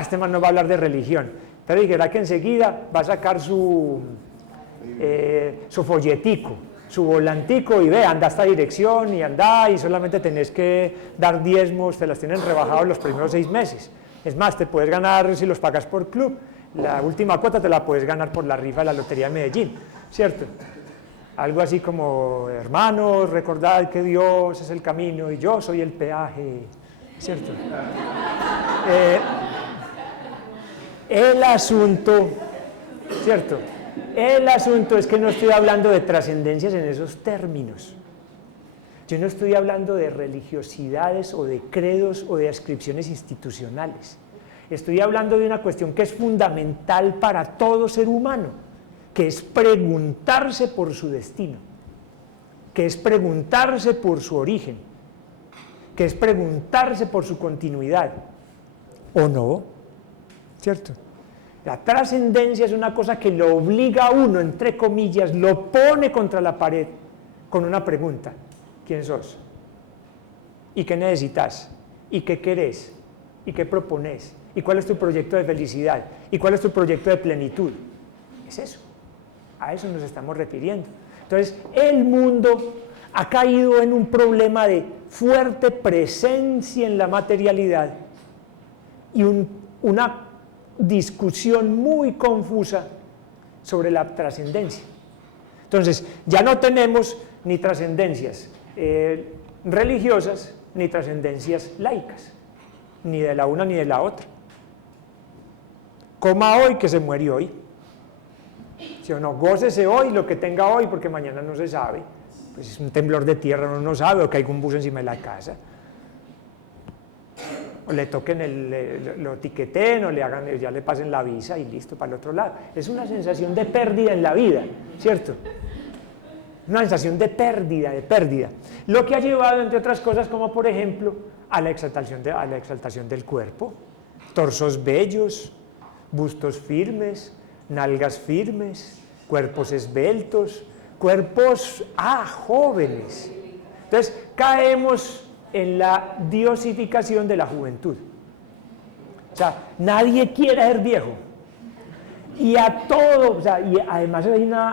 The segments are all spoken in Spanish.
este man no va a hablar de religión, pero dijera que enseguida va a sacar su folletico, su volantico y ve, anda a esta dirección y anda y solamente tenés que dar diezmos, te las tienen rebajados los primeros 6 meses. Es más, te puedes ganar, si los pagas por club, la última cuota te la puedes ganar por la rifa de la Lotería de Medellín, ¿cierto? Algo así como, hermanos, recordad que Dios es el camino y yo soy el peaje, ¿cierto? El asunto, ¿cierto? El asunto es que no estoy hablando de trascendencias en esos términos. Yo no estoy hablando de religiosidades o de credos o de adscripciones institucionales. Estoy hablando de una cuestión que es fundamental para todo ser humano, que es preguntarse por su destino, que es preguntarse por su origen, que es preguntarse por su continuidad, ¿o no? ¿Cierto? La trascendencia es una cosa que lo obliga a uno, entre comillas, lo pone contra la pared con una pregunta: ¿quién sos? ¿Y qué necesitas? ¿Y qué querés? ¿Y qué propones? ¿Y cuál es tu proyecto de felicidad? ¿Y cuál es tu proyecto de plenitud? Es eso, a eso nos estamos refiriendo. Entonces, el mundo ha caído en un problema de fuerte presencia en la materialidad y una discusión muy confusa sobre la trascendencia. Entonces, ya no tenemos ni trascendencias religiosas ni trascendencias laicas, ni de la una ni de la otra. Coma hoy que se muere hoy, ¿sí o no? Gócese hoy lo que tenga hoy, porque mañana no se sabe. Pues es un temblor de tierra, uno no sabe, o que hay un bus encima de la casa, o le toquen, lo etiqueten, o le hagan, ya le pasen la visa y listo, para el otro lado. Es una sensación de pérdida en la vida, ¿cierto? Una sensación de pérdida, Lo que ha llevado, entre otras cosas, como por ejemplo, a la exaltación del cuerpo, torsos bellos, bustos firmes, nalgas firmes, cuerpos esbeltos, cuerpos jóvenes. Entonces caemos en la diosificación de la juventud. O sea, nadie quiere ser viejo. Y a todo, o sea, y además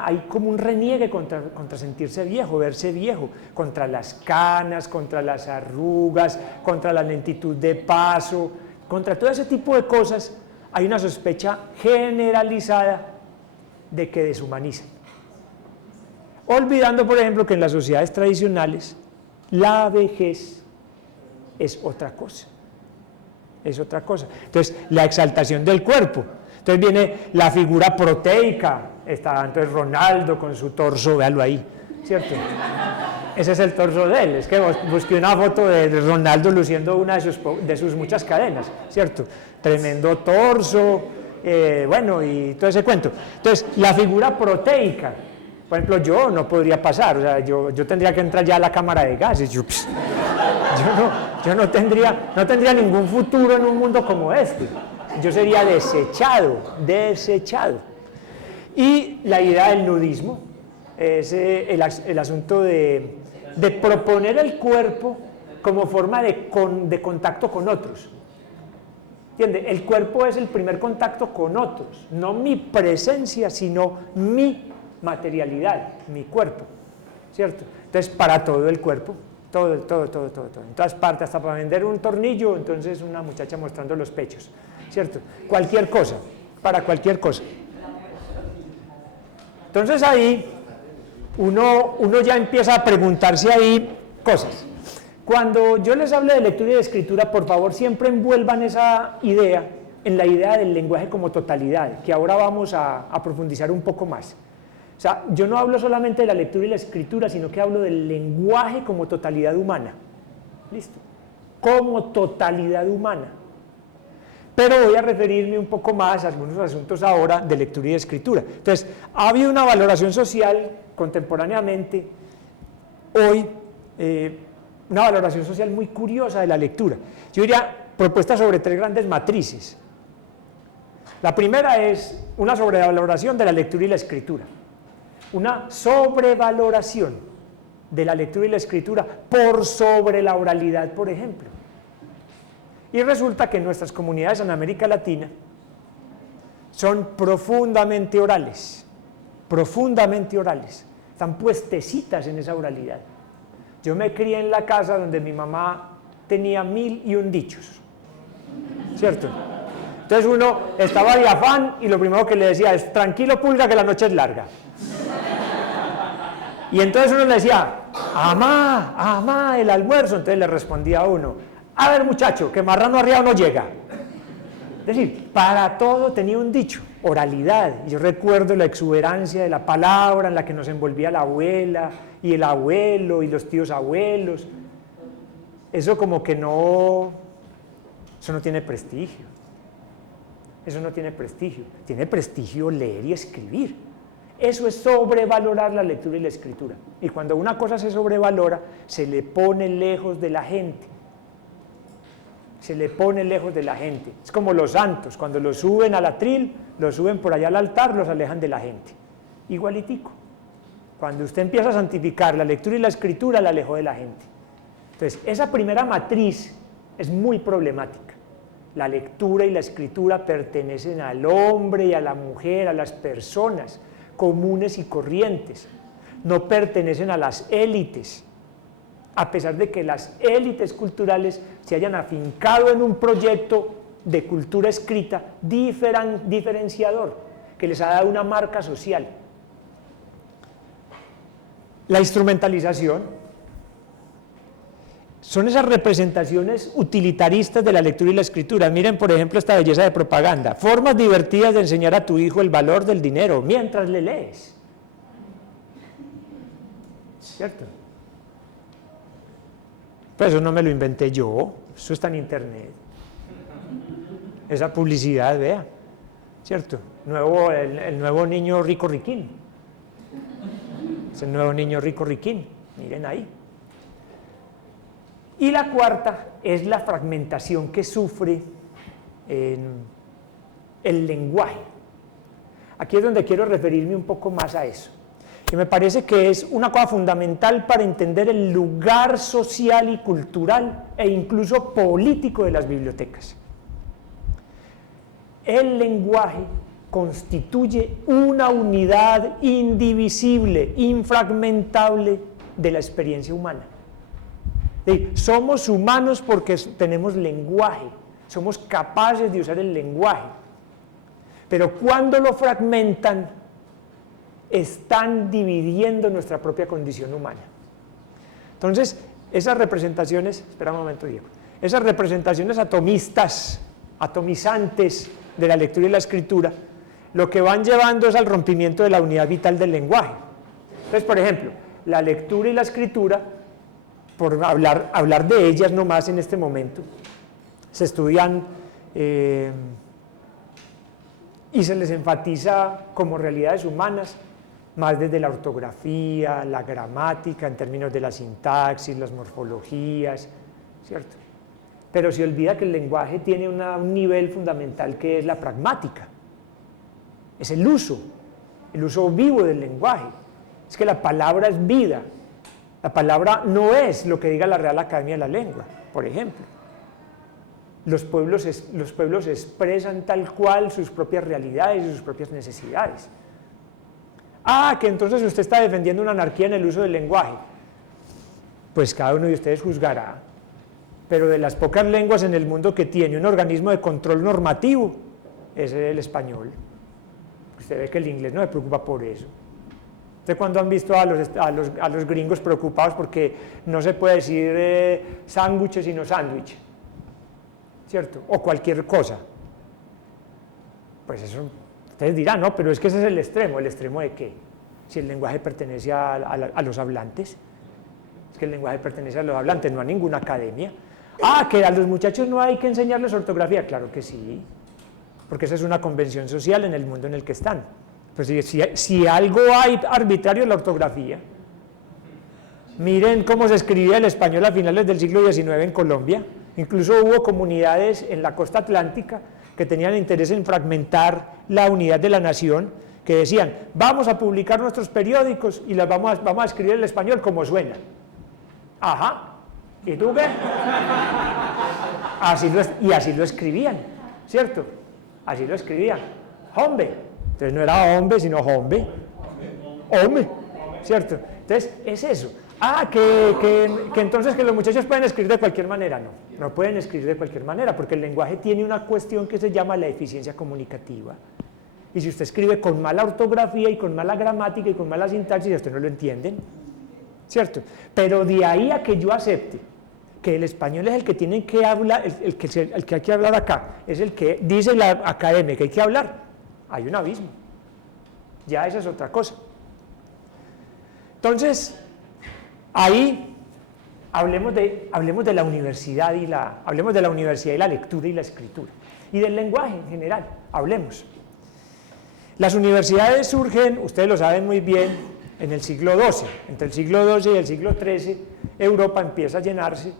hay como un reniegue contra sentirse viejo, verse viejo, contra las canas, contra las arrugas, contra la lentitud de paso, contra todo ese tipo de cosas. Hay una sospecha generalizada de que deshumanizan. Olvidando, por ejemplo, que en las sociedades tradicionales la vejez es otra cosa. Es otra cosa. Entonces, la exaltación del cuerpo. Entonces viene la figura proteica. Está entonces Ronaldo con su torso, véalo ahí, ¿cierto? Ese es el torso de él. Es que busqué una foto de Ronaldo luciendo una de sus muchas cadenas, ¿cierto? Tremendo torso, bueno, y todo ese cuento. Entonces, la figura proteica, por ejemplo, yo no podría pasar, o sea, yo tendría que entrar ya a la cámara de gases, yo no tendría ningún futuro en un mundo como este, yo sería desechado. Y la idea del nudismo es el asunto de proponer el cuerpo como forma de contacto con otros. ¿Entiende? El cuerpo es el primer contacto con otros, no mi presencia, sino mi materialidad, mi cuerpo, ¿cierto? Entonces, para todo el cuerpo, todo, en todas partes, hasta para vender un tornillo, entonces una muchacha mostrando los pechos, ¿cierto? Cualquier cosa, para cualquier cosa. Entonces ahí uno ya empieza a preguntarse ahí cosas. Cuando yo les hable de lectura y de escritura, por favor siempre envuelvan esa idea en la idea del lenguaje como totalidad, que ahora vamos a profundizar un poco más. O sea, yo no hablo solamente de la lectura y la escritura, sino que hablo del lenguaje como totalidad humana. ¿Listo? Como totalidad humana. Pero voy a referirme un poco más a algunos asuntos ahora de lectura y de escritura. Entonces, ha habido una valoración social contemporáneamente, hoy, una valoración social muy curiosa de la lectura. Yo diría, propuesta sobre 3 grandes matrices. La primera es una sobrevaloración de la lectura y la escritura. Una sobrevaloración de la lectura y la escritura por sobre la oralidad, por ejemplo. Y resulta que nuestras comunidades en América Latina son profundamente orales, están puestecitas en esa oralidad. Yo me crié en la casa donde mi mamá tenía 1001 dichos, ¿cierto? Entonces uno estaba de afán y lo primero que le decía es: tranquilo, pulga, que la noche es larga. Y entonces uno le decía: amá, el almuerzo. Entonces le respondía a uno: a ver, muchacho, que marrano arriado no llega. Es decir, para todo tenía un dicho, oralidad. Yo recuerdo la exuberancia de la palabra en la que nos envolvía la abuela y el abuelo y los tíos abuelos. Eso como que no, eso no tiene prestigio. Eso no tiene prestigio. Tiene prestigio leer y escribir. Eso es sobrevalorar la lectura y la escritura. Y cuando una cosa se sobrevalora, se le pone lejos de la gente. Se le pone lejos de la gente. Es como los santos, cuando los suben al atril, los suben por allá al altar, los alejan de la gente. Igualitico. Cuando usted empieza a santificar la lectura y la escritura, la alejó de la gente. Entonces, esa primera matriz es muy problemática. La lectura y la escritura pertenecen al hombre y a la mujer, a las personas comunes y corrientes. No pertenecen a las élites. A pesar de que las élites culturales se hayan afincado en un proyecto de cultura escrita diferenciador, que les ha dado una marca social. La instrumentalización son esas representaciones utilitaristas de la lectura y la escritura. Miren, por ejemplo, esta belleza de propaganda: formas divertidas de enseñar a tu hijo el valor del dinero mientras le lees. ¿Cierto? Pues eso no me lo inventé yo, eso está en internet. Esa publicidad, vea, ¿cierto? El nuevo niño rico riquín. Es el nuevo niño rico riquín, miren ahí. Y la cuarta es la fragmentación que sufre el lenguaje. Aquí es donde quiero referirme un poco más a eso, que me parece que es una cosa fundamental para entender el lugar social y cultural e incluso político de las bibliotecas. El lenguaje constituye una unidad indivisible, infragmentable de la experiencia humana. Somos humanos porque tenemos lenguaje, somos capaces de usar el lenguaje, pero cuando lo fragmentan, están dividiendo nuestra propia condición humana. Entonces, esas representaciones, espera un momento, Diego, esas representaciones atomistas, atomizantes de la lectura y la escritura, lo que van llevando es al rompimiento de la unidad vital del lenguaje. Entonces, por ejemplo, la lectura y la escritura, por hablar de ellas nomás en este momento, se estudian y se les enfatiza como realidades humanas, más desde la ortografía, la gramática, en términos de la sintaxis, las morfologías, ¿cierto? Pero se olvida que el lenguaje tiene un nivel fundamental que es la pragmática, es el uso vivo del lenguaje. Es que la palabra es vida, la palabra no es lo que diga la Real Academia de la Lengua, por ejemplo. Los pueblos expresan tal cual sus propias realidades y sus propias necesidades. Que entonces usted está defendiendo una anarquía en el uso del lenguaje. Pues cada uno de ustedes juzgará. Pero de las pocas lenguas en el mundo que tiene un organismo de control normativo, es el español. Usted ve que el inglés no se preocupa por eso. ¿Ustedes cuándo han visto a los gringos preocupados porque no se puede decir sándwiches sino sándwich? ¿Cierto? O cualquier cosa. Pues eso, ustedes dirán, no, pero es que ese es el extremo ¿de qué? Si el lenguaje pertenece a los hablantes, es que el lenguaje pertenece a los hablantes, no a ninguna academia. Que a los muchachos no hay que enseñarles ortografía, claro que sí, porque esa es una convención social en el mundo en el que están. Pues si algo hay arbitrario en la ortografía, miren cómo se escribía el español a finales del siglo XIX en Colombia. Incluso hubo comunidades en la costa atlántica que tenían interés en fragmentar la unidad de la nación, que decían, vamos a publicar nuestros periódicos y las vamos a escribir el español como suena. ¿Y tú qué? y así lo escribían, ¿cierto? Así lo escribían. Hombre. Entonces no era hombre, sino hombre. Hombre, ¿cierto? Entonces es eso. Que entonces que los muchachos pueden escribir de cualquier manera. No pueden escribir de cualquier manera, porque el lenguaje tiene una cuestión que se llama la eficiencia comunicativa. Y si usted escribe con mala ortografía y con mala gramática y con mala sintaxis, usted no lo entienden, ¿cierto? Pero de ahí a que yo acepte que el español es el que tiene que hablar, el que hay que hablar acá, es el que dice la academia que hay que hablar, hay un abismo. Ya esa es otra cosa. Entonces, ahí hablemos de la universidad y la lectura y la escritura. Y del lenguaje en general, hablemos. Las universidades surgen, ustedes lo saben muy bien, en el siglo XII. Entre el siglo XII y el siglo XIII, Europa empieza a llenarse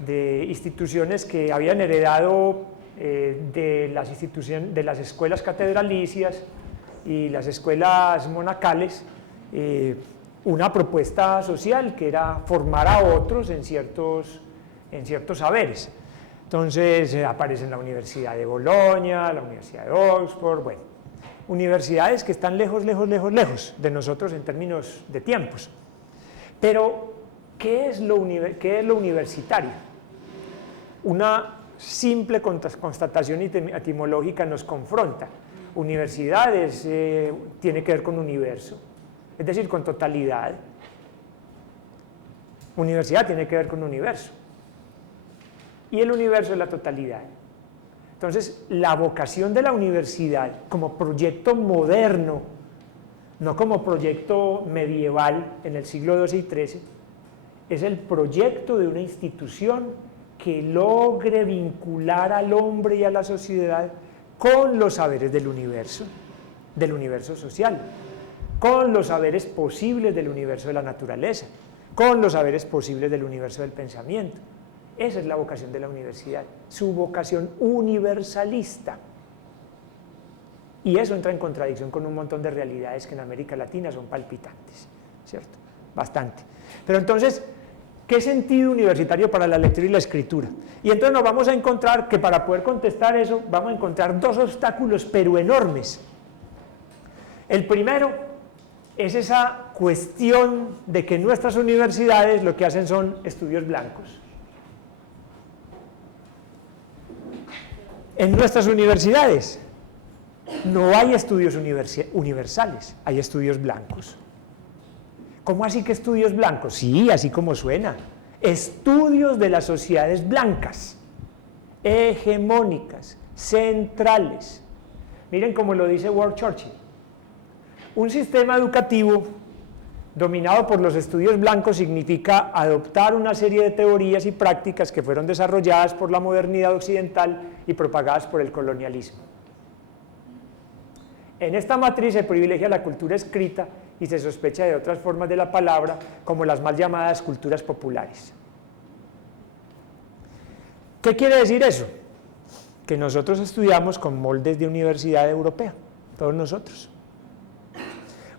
de instituciones que habían heredado de las escuelas catedralicias y las escuelas monacales, una propuesta social que era formar a otros en ciertos saberes. Entonces aparece la Universidad de Bolonia, la Universidad de Oxford, bueno, universidades que están lejos de nosotros en términos de tiempos. Pero, ¿qué es lo universitario? Una simple constatación etimológica nos confronta. Universidades tiene que ver con universo, es decir, con totalidad. Universidad tiene que ver con universo. Y el universo es la totalidad. Entonces, la vocación de la universidad como proyecto moderno, no como proyecto medieval en el siglo XII y XIII, es el proyecto de una institución que logre vincular al hombre y a la sociedad con los saberes del universo social, con los saberes posibles del universo de la naturaleza, con los saberes posibles del universo del pensamiento. Esa es la vocación de la universidad, su vocación universalista. Y eso entra en contradicción con un montón de realidades que en América Latina son palpitantes, ¿cierto? Bastante. Pero entonces, ¿qué sentido universitario para la lectura y la escritura? Y entonces nos vamos a encontrar que para poder contestar eso, vamos a encontrar dos obstáculos, pero enormes. El primero es esa cuestión de que nuestras universidades lo que hacen son estudios blancos. En nuestras universidades no hay estudios universales, hay estudios blancos. ¿Cómo así que estudios blancos? Sí, así como suena. Estudios de las sociedades blancas, hegemónicas, centrales. Miren cómo lo dice Ward Churchill. Un sistema educativo dominado por los estudios blancos significa adoptar una serie de teorías y prácticas que fueron desarrolladas por la modernidad occidental y propagadas por el colonialismo. En esta matriz se privilegia la cultura escrita y se sospecha de otras formas de la palabra, como las mal llamadas culturas populares. ¿Qué quiere decir eso? Que nosotros estudiamos con moldes de universidad europea, todos nosotros.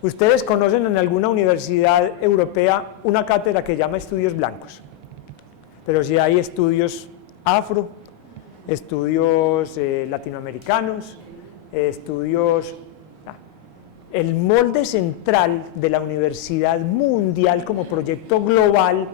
Ustedes conocen en alguna universidad europea una cátedra que llama estudios blancos, pero sí hay estudios afro, estudios latinoamericanos, estudios... El molde central de la universidad mundial como proyecto global